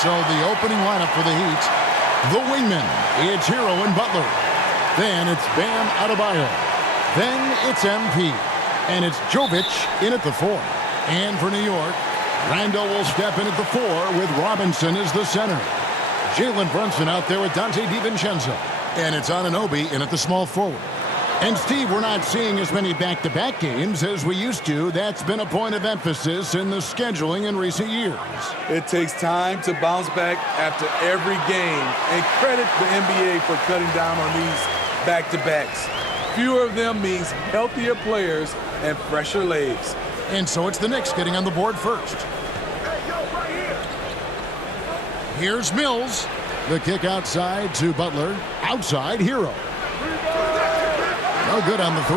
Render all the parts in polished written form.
So the opening lineup for the Heat, the wingmen, it's Hero and Butler. Then it's Bam Adebayo. Then it's MP. And it's Jovic in at the 4. And for New York, Randall will step in at the 4 with Robinson as the center. Jalen Brunson out there with Dante DiVincenzo. And it's Anunoby in at the small forward. And Steve, we're not seeing as many back-to-back games as we used to. That's been a point of emphasis in the scheduling in recent years. It takes time to bounce back after every game. And credit the NBA for cutting down on these back-to-backs. Fewer of them means healthier players and fresher legs. And so it's the Knicks getting on the board first. Here's Mills. The kick outside to Butler. Outside, Hero. No good on the 3.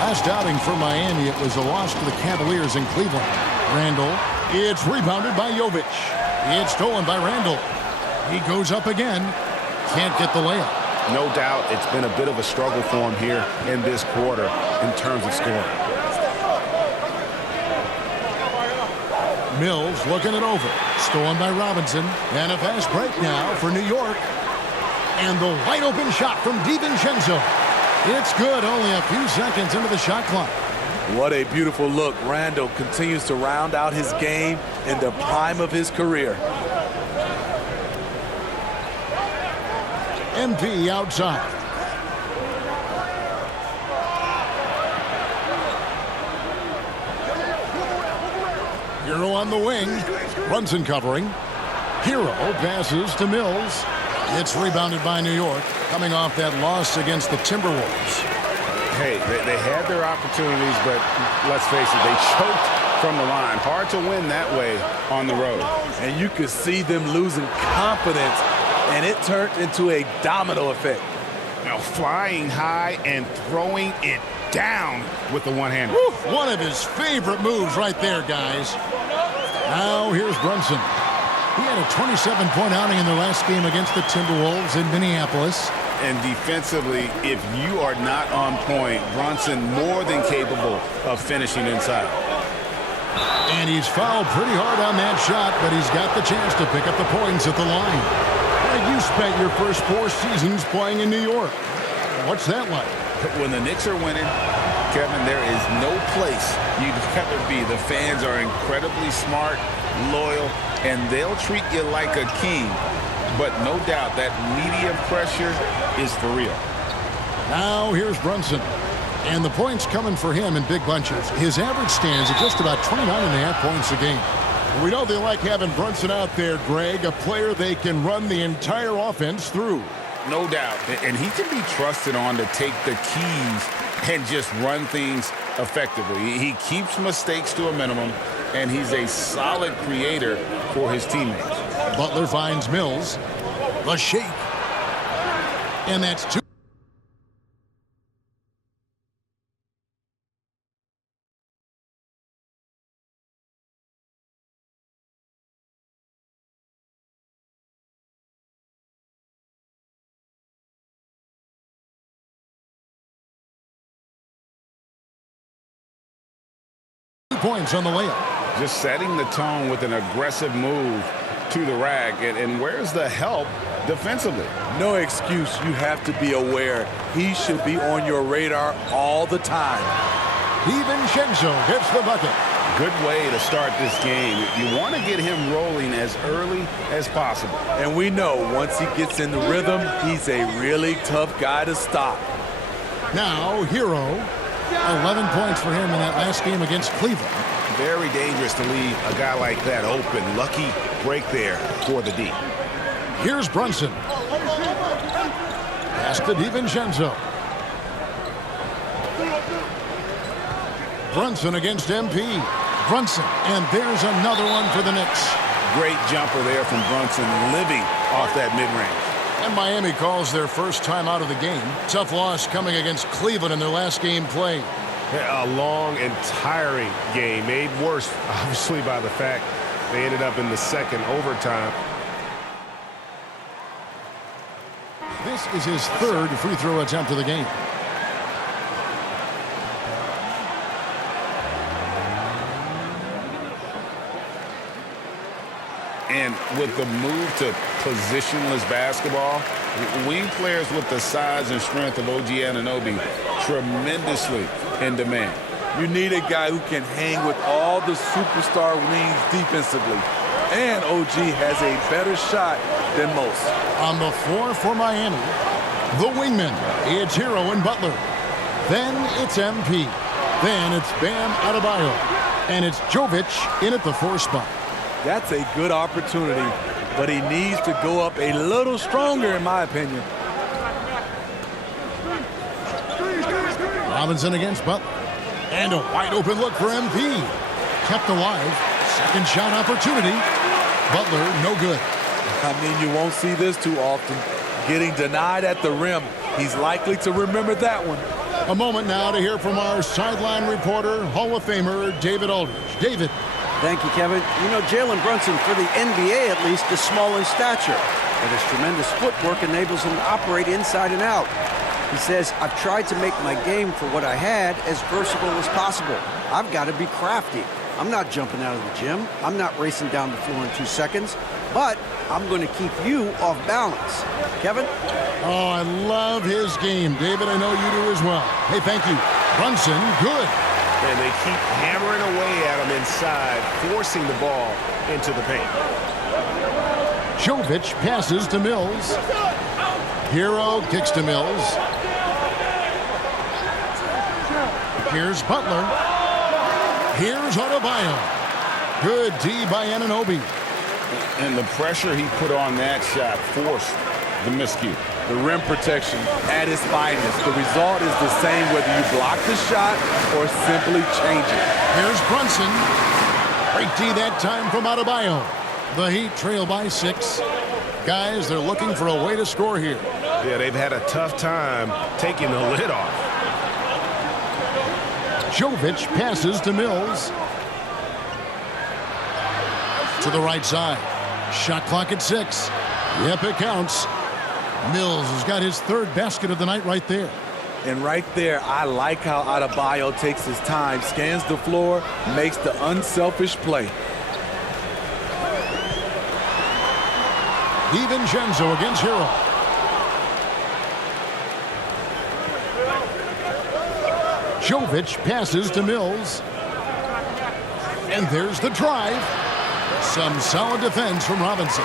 Last outing for Miami, it was a loss to the Cavaliers in Cleveland. Randall. It's rebounded by Jovic. It's stolen by Randall. He goes up again. Can't get the layup. No doubt it's been a bit of a struggle for him here in this quarter in terms of scoring. Mills looking it over. Stolen by Robinson. And a fast break now for New York. And the wide open shot from DiVincenzo. It's good, only a few seconds into the shot clock. What a beautiful look. Randall continues to round out his game in the prime of his career. MP outside. Hero on the wing. Brunson covering. Hero passes to Mills. It's rebounded by New York, coming off that loss against the Timberwolves. Hey, they had their opportunities, but let's face it, they choked from the line. Hard to win that way on the road. And you could see them losing confidence, and it turned into a domino effect. Now flying high and throwing it down with the one-hander. One of his favorite moves right there, guys. Now here's Brunson. He had a 27-point outing in their last game against the Timberwolves in Minneapolis. And defensively, if you are not on point, Brunson more than capable of finishing inside. And he's fouled pretty hard on that shot, but he's got the chance to pick up the points at the line. You spent your first 4 seasons playing in New York. What's that like? When the Knicks are winning, Kevin, there is no place you'd rather be. The fans are incredibly smart, loyal, and they'll treat you like a king. But no doubt that media pressure is for real. Now here's Brunson. And the points coming for him in big bunches. His average stands at just about 29.5 points a game. We know they like having Brunson out there, Greg, a player they can run the entire offense through. No doubt. And he can be trusted on to take the keys and just run things effectively. He keeps mistakes to a minimum, and he's a solid creator for his teammates. Butler finds Mills. The shake. And that's 2. Points on the layup. Just setting the tone with an aggressive move to the rack. And where's the help defensively? No excuse. You have to be aware. He should be on your radar all the time. DiVincenzo gets the bucket. Good way to start this game. You want to get him rolling as early as possible. And we know once he gets in the rhythm, he's a really tough guy to stop. Now, Hero. 11 points for him in that last game against Cleveland. Very dangerous to leave a guy like that open. Lucky break there for the D. Here's Brunson. Pass to DiVincenzo. Brunson against MP. Brunson, and there's another one for the Knicks. Great jumper there from Brunson, living off that mid-range. And Miami calls their first time out of the game. Tough loss coming against Cleveland in their last game played. A long and tiring game, made worse, obviously, by the fact they ended up in the second overtime. This is his 3rd free throw attempt of the game. And with the move to positionless basketball, wing players with the size and strength of OG Anunoby tremendously in demand. You need a guy who can hang with all the superstar wings defensively. And OG has a better shot than most. On the floor for Miami, the wingman, it's Hero and Butler. Then it's MP. Then it's Bam Adebayo. And it's Jovic in at the 4 spot. That's a good opportunity, but he needs to go up a little stronger, in my opinion. Robinson against Butler. And a wide open look for MP. Kept alive. Second shot opportunity. Butler, no good. I mean, you won't see this too often. Getting denied at the rim. He's likely to remember that one. A moment now to hear from our sideline reporter, Hall of Famer David Aldridge. David. Thank you, Kevin. You know, Jalen Brunson, for the NBA at least, is small in stature, but his tremendous footwork enables him to operate inside and out. He says, I've tried to make my game for what I had as versatile as possible. I've got to be crafty. I'm not jumping out of the gym. I'm not racing down the floor in 2 seconds, but I'm going to keep you off balance. Kevin? Oh, I love his game. David, I know you do as well. Hey, thank you. Brunson, good. And they keep hammering away at him inside, forcing the ball into the paint. Jovic passes to Mills. Hero kicks to Mills. Here's Butler. Here's Adebayo. Good D by Anunoby. And the pressure he put on that shot forced the miscue. The rim protection at its finest. The result is the same whether you block the shot or simply change it. Here's Brunson. Great D that time from Adebayo. The Heat trail by 6. Guys, they're looking for a way to score here. Yeah, they've had a tough time taking the lid off. Jovic passes to Mills. To the right side. Shot clock at 6. Yep, it counts. Mills has got his 3rd basket of the night right there. And right there, I like how Adebayo takes his time, scans the floor, makes the unselfish play. DiVincenzo against Hero. Jovic passes to Mills. And there's the drive. Some solid defense from Robinson.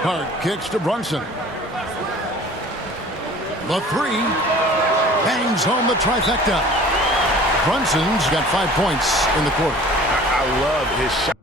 Hard kicks to Brunson. The 3 bangs home the trifecta. Brunson's got 5 points in the quarter. I love his shot.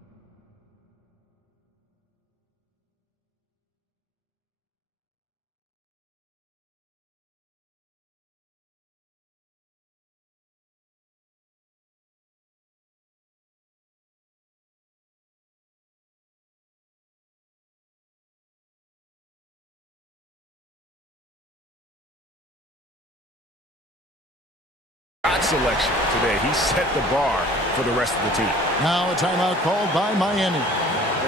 Selection today. He set the bar for the rest of the team. Now a timeout called by Miami.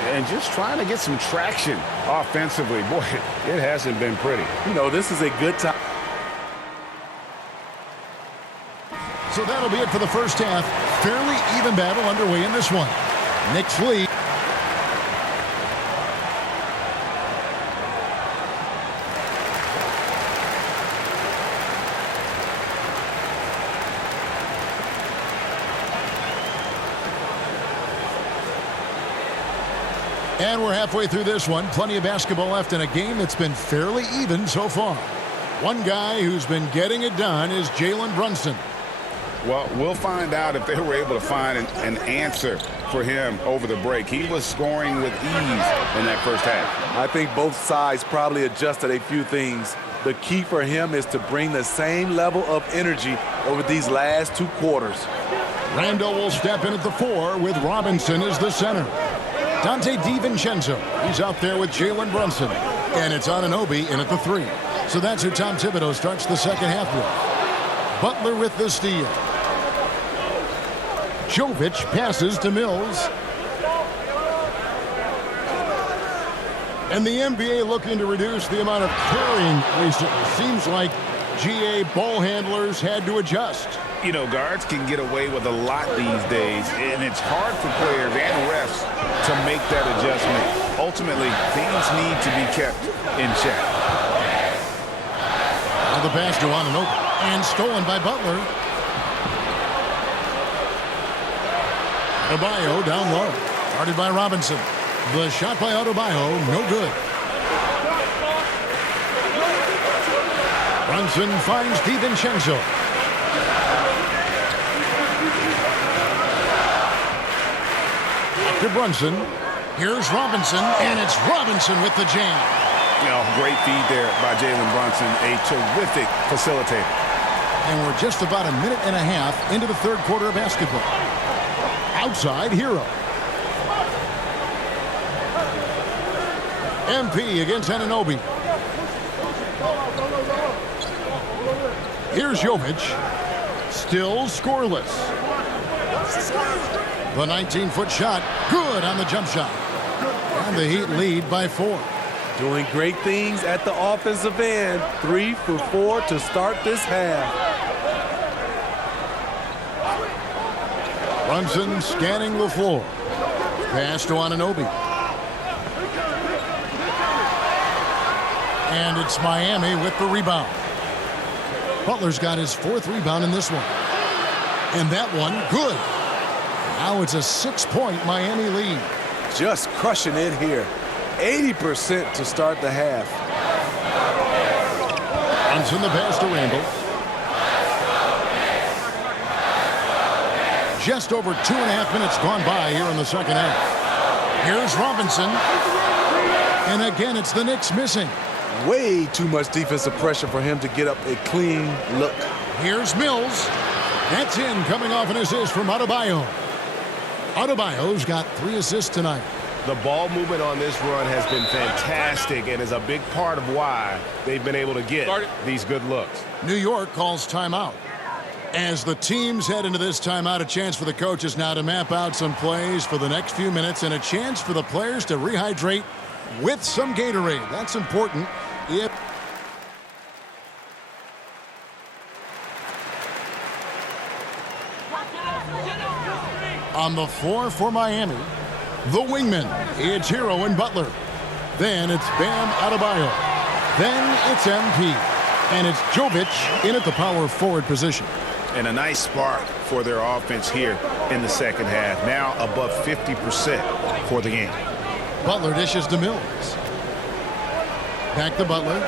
And just trying to get some traction offensively. Boy, it hasn't been pretty. You know, this is a good time. So that'll be it for the first half. Fairly even battle underway in this one. Knicks lead. And we're halfway through this one. Plenty of basketball left in a game that's been fairly even so far. One guy who's been getting it done is Jalen Brunson. Well, we'll find out if they were able to find an answer for him over the break. He was scoring with ease in that first half. I think both sides probably adjusted a few things. The key for him is to bring the same level of energy over these last 2 quarters. Randall will step in at the 4 with Robinson as the center. Dante DiVincenzo, he's out there with Jalen Brunson. And it's Anunoby in at the 3. So that's who Tom Thibodeau starts the second half with. Butler with the steal. Jovic passes to Mills. And the NBA looking to reduce the amount of carrying recently. Seems like GA ball handlers had to adjust. You know, guards can get away with a lot these days, and it's hard for players and refs to make that adjustment. Ultimately, things need to be kept in check. Now the pass to Anunoby, and stolen by Butler. Adebayo down low, guarded by Robinson. The shot by Adebayo, no good. Brunson finds DiVincenzo. To Brunson. Here's Robinson, and it's Robinson with the jam. You know, great feed there by Jalen Brunson, a terrific facilitator. And we're just about a minute and a half into the third quarter of basketball. Outside, Hero. MP against Anunoby. Here's Jovic. Still scoreless. The 19-foot shot, good on the jump shot. And the Heat lead by 4. Doing great things at the offensive end. 3 for 4 to start this half. Brunson scanning the floor. Pass to Anunoby. And it's Miami with the rebound. Butler's got his 4th rebound in this one. And that one, good. Now it's a 6-point Miami lead. Just crushing it here. 80% to start the half. Brunson the pass to Randall. Just over 2.5 minutes gone by here in the second half. Here's Robinson. And again, it's the Knicks missing. Way too much defensive pressure for him to get up a clean look. Here's Mills. That's in, coming off an assist from Adebayo. Adebayo's got 3 assists tonight. The ball movement on this run has been fantastic and is a big part of why they've been able to get these good looks. New York calls timeout. As the teams head into this timeout, a chance for the coaches now to map out some plays for the next few minutes and a chance for the players to rehydrate with some Gatorade. That's important. On the floor for Miami, the wingmen, it's Hero and Butler. Then it's Bam Adebayo. Then it's MP. And it's Jovic in at the power forward position. And a nice spark for their offense here in the second half. Now above 50% for the game. Butler dishes to Mills. Back to Butler.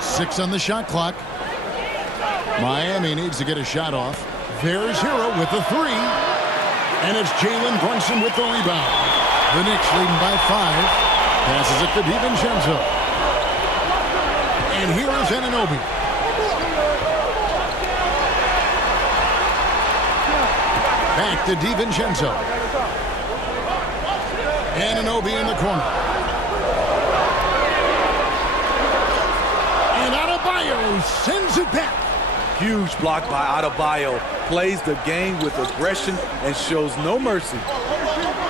Six on the shot clock. Miami needs to get a shot off. There's Hero with the 3. And it's Jalen Brunson with the rebound. The Knicks leading by 5. Passes it to DiVincenzo. And here is Anunoby. Back to DiVincenzo. Anunoby in the corner. And Adebayo sends it back. Huge block by Adebayo. Plays the game with aggression and shows no mercy.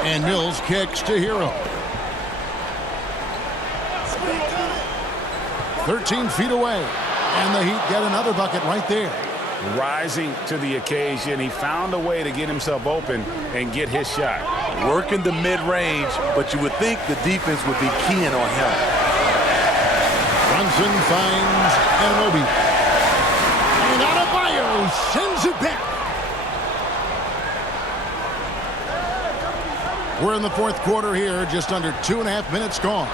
And Mills kicks to Hero. 13 feet away. And the Heat get another bucket right there. Rising to the occasion. He found a way to get himself open and get his shot. Working the mid-range, but you would think the defense would be keying on him. Brunson finds Anunoby. And Adebayo sends it back. We're in the fourth quarter here, just under 2.5 minutes gone.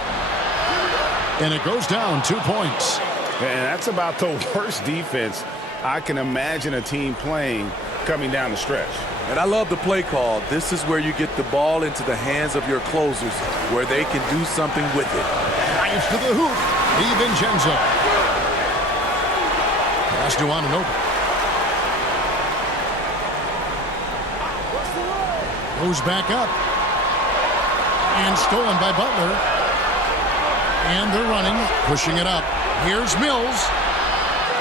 And it goes down 2 points. And that's about the worst defense I can imagine a team playing coming down the stretch. And I love the play call. This is where you get the ball into the hands of your closers, where they can do something with it. Drives to the hoop. DiVincenzo. Pass to Anunoby. Goes back up. And stolen by Butler. And they're running, pushing it up. Here's Mills.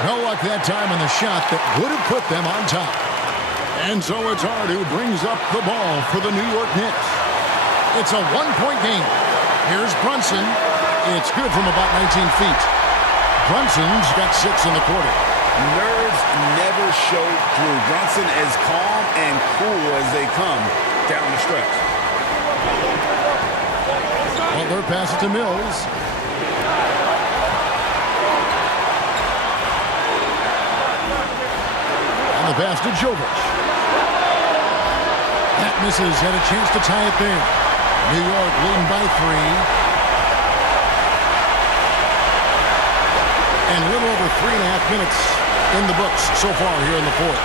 No luck that time on the shot that would have put them on top. And so it's Hard who brings up the ball for the New York Knicks. It's a 1-point game. Here's Brunson. It's good from about 19 feet. Brunson's got 6 in the quarter. Nerves never show through. Brunson as calm and cool as they come down the stretch. Butler passes to Mills. And the pass to Jovic. That misses. Had a chance to tie it there. New York leading by 3. And a little over 3.5 minutes in the books so far here in the fourth.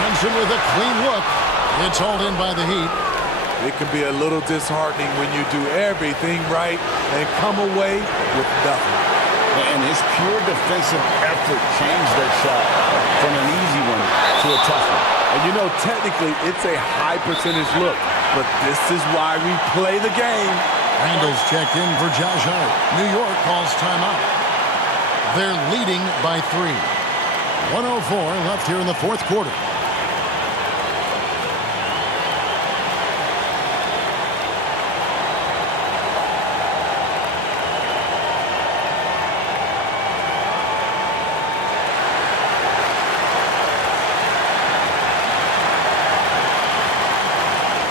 Brunson with a clean look. It's hauled in by the Heat. It can be a little disheartening when you do everything right and come away with nothing. And his pure defensive effort changed that shot from an easy one to a tough one. And you know, technically, it's a high percentage look, but this is why we play the game. Randall's checked in for Josh Hart. New York calls timeout. They're leading by 3. 1:04 left here in the fourth quarter.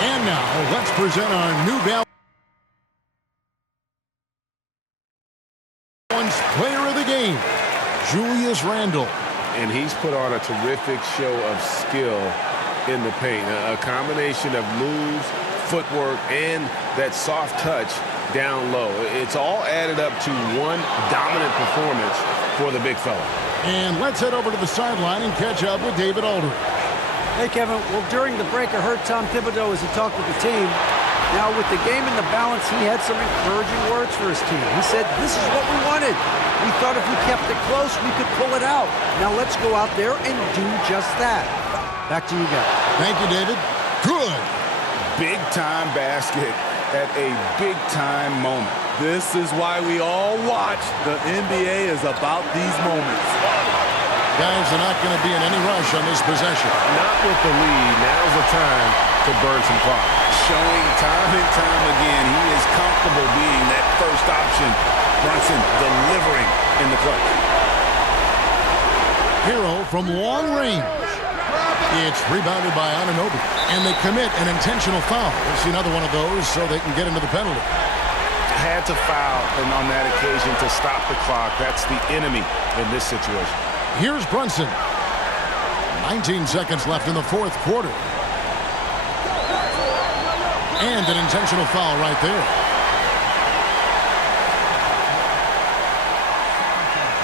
And now let's present our New Balance player of the game, Julius Randle. And he's put on a terrific show of skill in the paint. A combination of moves, footwork, and that soft touch down low. It's all added up to one dominant performance for the big fella. And let's head over to the sideline and catch up with David Aldridge. Hey, Kevin. Well, during the break, I heard Tom Thibodeau as he talked with the team. Now, with the game in the balance, he had some encouraging words for his team. He said, this is what we wanted. We thought if we kept it close, we could pull it out. Now let's go out there and do just that. Back to you guys. Thank you, David. Good. Big-time basket at a big-time moment. This is why we all watch. The NBA is about these moments. Guys are not going to be in any rush on this possession. Not with the lead. Now's the time to burn some clock. Showing time and time again he is comfortable being that first option. Brunson delivering in the clutch. Hero from long range. It's rebounded by Anunoby. And they commit an intentional foul. We'll see another one of those so they can get into the penalty. Had to foul on that occasion to stop the clock. That's the enemy in this situation. Here's Brunson. 19 seconds left in the fourth quarter. And an intentional foul right there.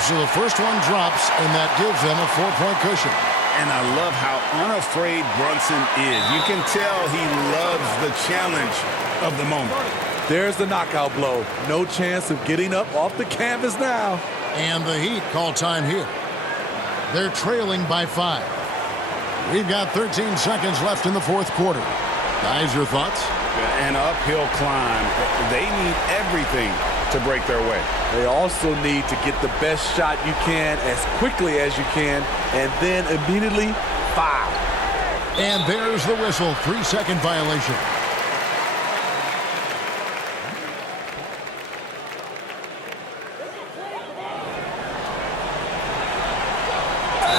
So the first one drops, and that gives them a 4-point cushion. And I love how unafraid Brunson is. You can tell he loves the challenge of the moment. There's the knockout blow. No chance of getting up off the canvas now. And the Heat call time here. They're trailing by 5. We've got 13 seconds left in the fourth quarter. Guys, your thoughts? An uphill climb. They need everything to break their way. They also need to get the best shot you can as quickly as you can, and then immediately foul. And there's the whistle. 3-second violation.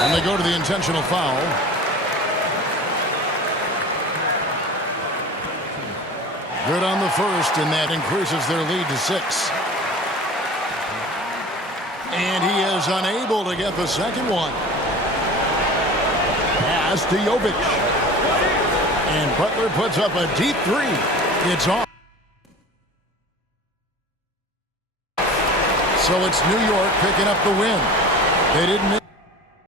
And they go to the intentional foul. Good on the first, and that increases their lead to 6. And he is unable to get the second one. Pass to Jovic. And Butler puts up a deep 3. It's on. So it's New York picking up the win. They didn't miss